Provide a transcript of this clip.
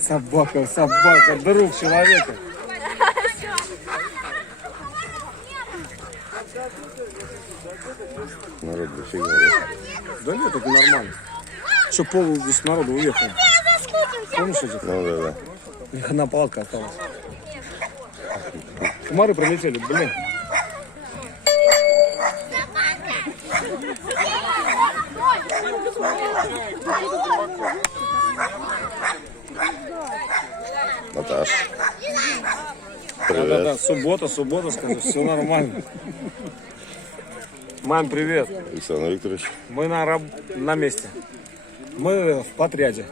Собака, собака, друг человека. Народ дофига. Да нет, это нормально. Что пол здесь народу уехал. Помнишь этих? Ну да. У них одна палатка осталась. Комары прилетели, блин. Наташ. Да-да-да, суббота, скажи, все нормально. Мам, привет. Александр Викторович. Мы на месте. Мы в подряде.